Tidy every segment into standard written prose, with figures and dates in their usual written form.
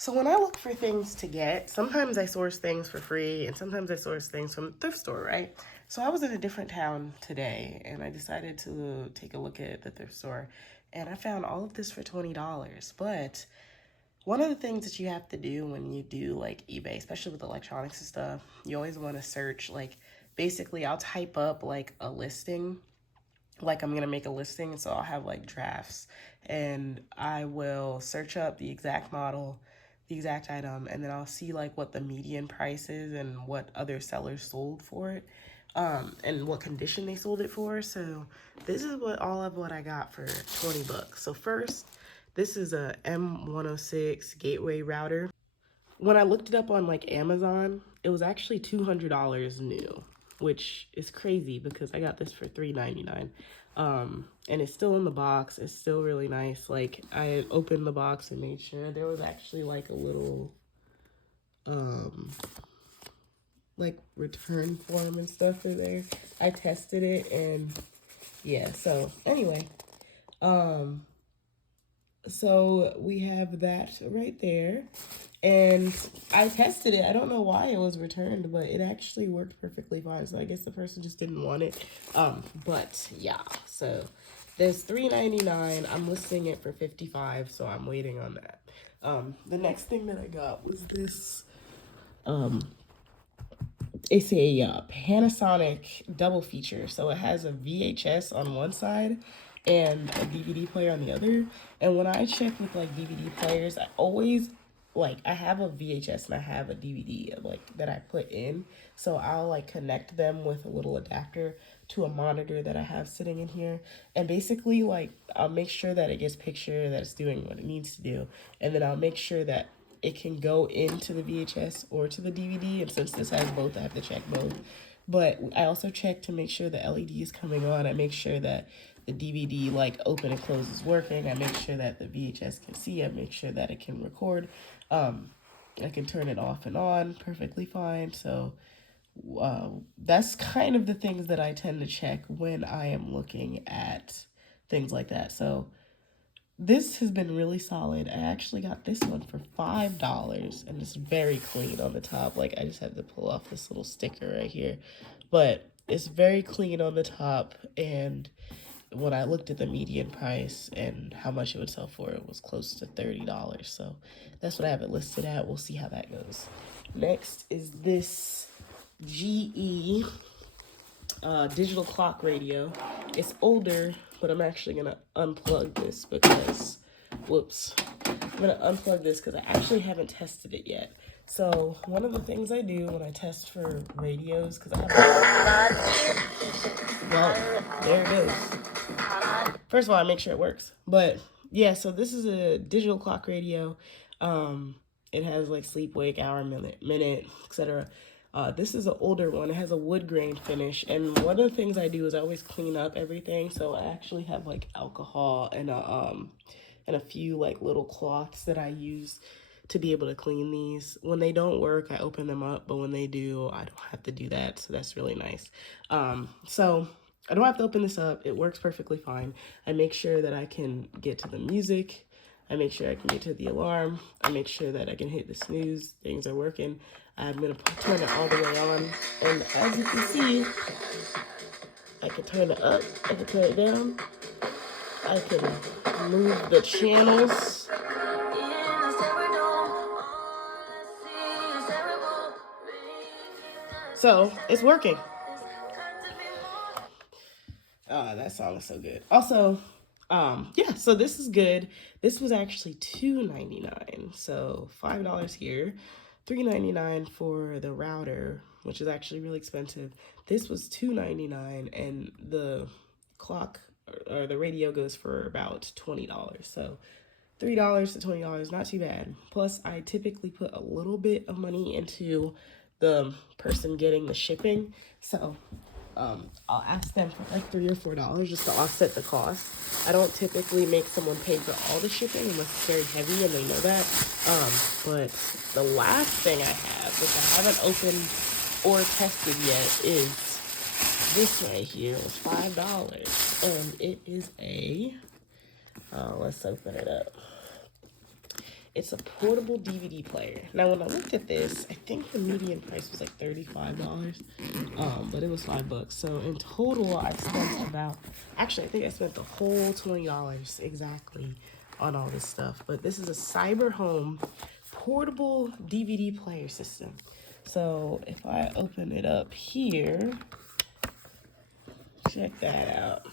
So when I look for things to get, sometimes I source things for free and sometimes I source things from the thrift store, right? So I was in a different town today and I decided to take a look at the thrift store and I found all of this for $20. But one of the things that you have to do when you do like eBay, especially with electronics and stuff, you always want to search like basically I'll type up like a listing, like I'm gonna make a listing, so I'll have like drafts and I will search up the exact model, the exact item, and then I'll see like what the median price is and what other sellers sold for it, and what condition they sold it for. So this is what I got for 20 bucks. So first, this is a M106 gateway router. When I looked it up on like Amazon, it was actually $200 new, which is crazy because I got this for $3.99. And it's still in the box. It's still really nice. Like I opened the box and made sure there was actually like a little um like return form and stuff in there. I tested it and yeah, so anyway, um so we have that right there. And I tested it. I don't know why it was returned, but it actually worked perfectly fine. So I guess the person just didn't want it. But yeah, so there's $3.99. I'm listing it for 55, so I'm waiting on that. The next thing that I got was this. It's a Panasonic double feature. So it has a VHS on one side and a DVD player on the other. And when I check with like DVD players, I always like I have a VHS and I have a DVD like that I put in. So I'll like connect them with a little adapter to a monitor that I have sitting in here. And basically like I'll make sure that it gets picture, that it's doing what it needs to do. And then I'll make sure that it can go into the VHS or to the DVD. And since this has both, I have to check both. But I also check to make sure the LED is coming on. I make sure that the DVD like open and close is working. I make sure that the VHS can see. I make sure that it can record. I can turn it off and on perfectly fine. So that's kind of the things that I tend to check when I am looking at things like that. So this has been really solid. I actually got this one for $5 and it's very clean on the top. Like I just had to pull off this little sticker right here. But it's very clean on the top, and when I looked at the median price and how much it would sell for, it was close to $30. So that's what I have it listed at. We'll see how that goes. Next is this GE digital clock radio. It's older, but I'm actually gonna unplug this because, whoops. I'm gonna unplug this because I actually haven't tested it yet. So one of the things I do when I test for radios, because I have, well, there it goes. First of all, I make sure it works. But yeah, so this is a digital clock radio. It has like sleep, wake, hour, minute, etc. This is an older one. It has a wood grain finish, and one of the things I do is I always clean up everything. So I actually have like alcohol and a few like little cloths that I use to be able to clean these. When they don't work, I open them up, but when they do, I don't have to do that. So that's really nice. So I don't have to open this up. It works perfectly fine. I make sure that I can get to the music. I make sure I can get to the alarm. I make sure that I can hit the snooze. Things are working. I'm going to turn it all the way on. And as you can see, I can turn it up. I can turn it down. I can move the channels. So it's working. That song is so good. Also, yeah, so this is good. This was actually $2.99, so $5 here, $3.99 for the router, which is actually really expensive. This was $2.99, and the clock or the radio goes for about $20. So $3 to $20, not too bad. Plus, I typically put a little bit of money into the person getting the shipping, so I'll ask them for like $3 or $4 just to offset the cost. I don't typically make someone pay for all the shipping unless it's very heavy and they know that. But the last thing I have, which I haven't opened or tested yet, is this right here. It was $5, and it is a. Let's open it up. It's a portable DVD player. Now, when I looked at this, I think the median price was like $35, but it was $5. So in total, I spent about, actually, I think I spent the whole $20 exactly on all this stuff. But this is a Cyberhome portable DVD player system. So if I open it up here, check that out.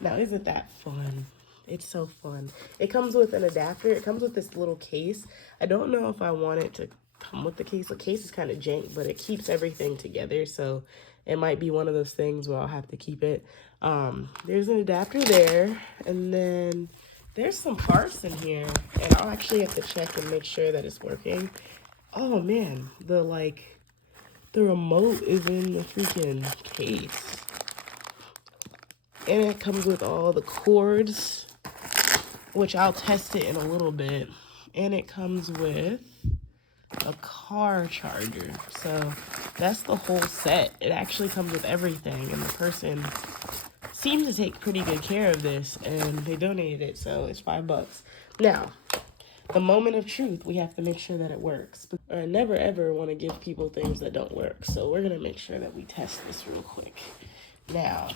Now, isn't that fun? It's so fun. It comes with an adapter. It comes with this little case. I don't know if I want it to come with the case. The case is kind of jank, but it keeps everything together. So it might be one of those things where I'll have to keep it. There's an adapter there. And then there's some parts in here. And I'll actually have to check and make sure that it's working. Oh, man. The remote is in the freaking case. And it comes with all the cords, which I'll test it in a little bit. And it comes with a car charger. So that's the whole set. It actually comes with everything. And the person seemed to take pretty good care of this, and they donated it, so it's $5. Now, the moment of truth, we have to make sure that it works. I never ever want to give people things that don't work. So we're going to make sure that we test this real quick. Now,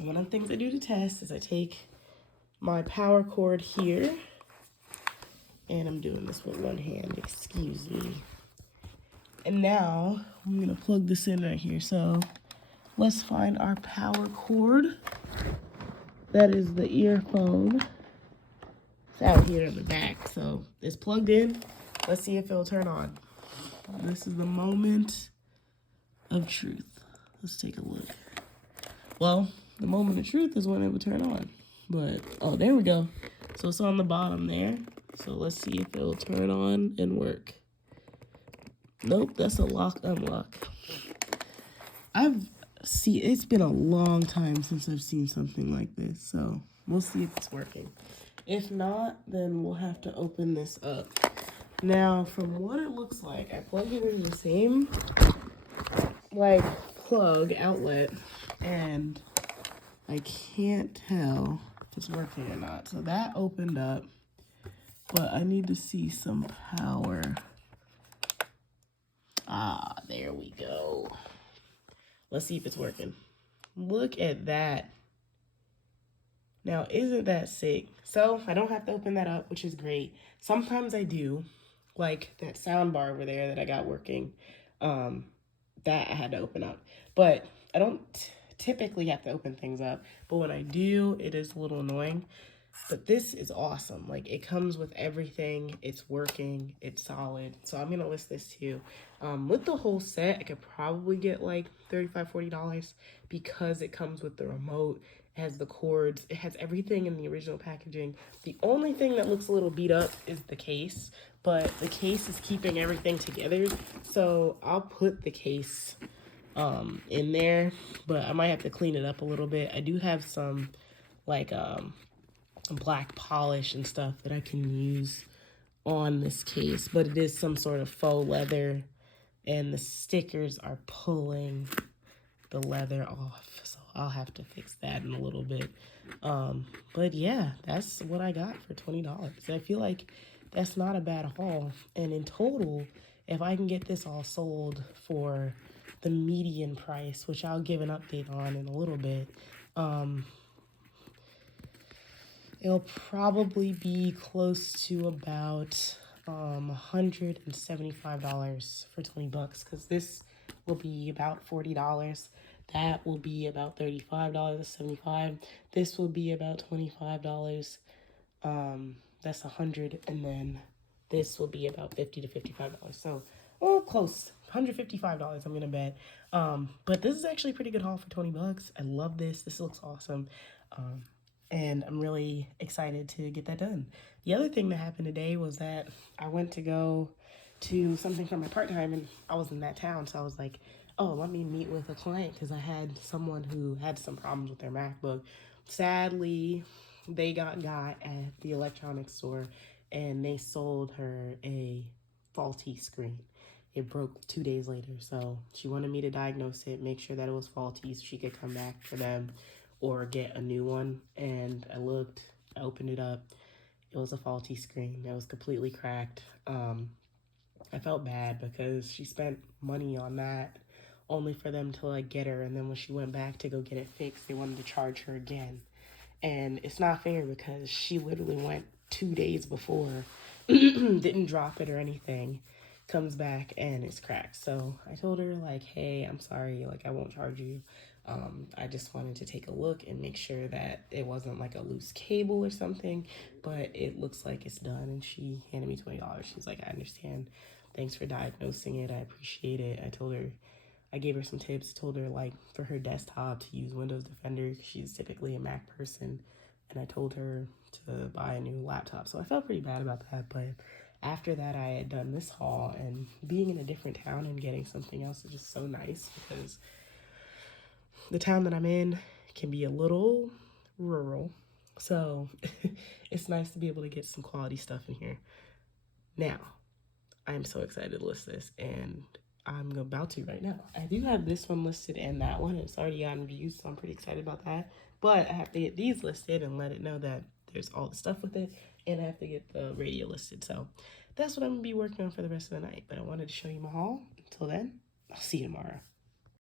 one of the things I do to test is I take my power cord here, and I'm doing this with one hand, excuse me. And now I'm gonna plug this in right here. So let's find our power cord. That is the earphone. It's out here in the back, so it's plugged in. Let's see if it'll turn on. This is the moment of truth. Let's take a look. Well, the moment of truth is when it would turn on. But, oh, there we go. So it's on the bottom there. So let's see if it'll turn on and work. Nope, that's a lock unlock. It's been a long time since I've seen something like this. So we'll see if it's working. If not, then we'll have to open this up. Now, from what it looks like, I plugged it into the same, plug outlet, and I can't tell if it's working or not. So that opened up, but I need to see some power. Ah, there we go. Let's see if it's working. Look at that. Now, isn't that sick? So I don't have to open that up, which is great. Sometimes I do, like that sound bar over there that I got working. That I had to open up. But I don't typically have to open things up. But when I do, it is a little annoying. But this is awesome. Like, it comes with everything. It's working. It's solid. So I'm going to list this too. With the whole set, I could probably get like $35, $40 because it comes with the remote. It has the cords. It has everything in the original packaging. The only thing that looks a little beat up is the case. But the case is keeping everything together. So I'll put the case in there. But I might have to clean it up a little bit. I do have some black polish and stuff that I can use on this case, but it is some sort of faux leather, and the stickers are pulling the leather off, so I'll have to fix that in a little bit. But yeah, that's what I got for $20. I feel like that's not a bad haul, and in total, if I can get this all sold for the median price, which I'll give an update on in a little bit, it'll probably be close to about $175 for $20, because this will be about $40. That will be about $35, $75. This will be about $25. That's $100, and then this will be about $50 to $55. So, close. $155, I'm gonna bet. But this is actually a pretty good haul for $20. I love this. This looks awesome. And I'm really excited to get that done. The other thing that happened today was that I went to go to something for my part-time, and I was in that town. So I was like, oh, let me meet with a client, because I had someone who had some problems with their MacBook. Sadly, they got at the electronics store, and they sold her a faulty screen. It broke 2 days later. So she wanted me to diagnose it, make sure that it was faulty so she could come back for them or get a new one. And I looked, I opened it up, It was a faulty screen. It was completely cracked. I felt bad because she spent money on that only for them to like get her, and then when she went back to go get it fixed, they wanted to charge her again. And it's not fair because she literally went 2 days before, didn't drop it or anything, comes back and it's cracked. So I told her like, hey, I'm sorry, like I won't charge you. I just wanted to take a look and make sure that it wasn't like a loose cable or something, but it looks like it's done. And she handed me $20. She's like, I understand. Thanks for diagnosing it. I appreciate it. I gave her some tips, told her like for her desktop to use Windows Defender. She's typically a Mac person. And I told her to buy a new laptop. So I felt pretty bad about that. But after that, I had done this haul, and being in a different town and getting something else is just so nice because the town that I'm in can be a little rural. So it's nice to be able to get some quality stuff in here. Now, I'm so excited to list this, and I'm about to right now. I do have this one listed and that one. It's already on views, so I'm pretty excited about that. But I have to get these listed and let it know that there's all the stuff with it, and I have to get the radio listed. So that's what I'm going to be working on for the rest of the night. But I wanted to show you my haul. Until then, I'll see you tomorrow.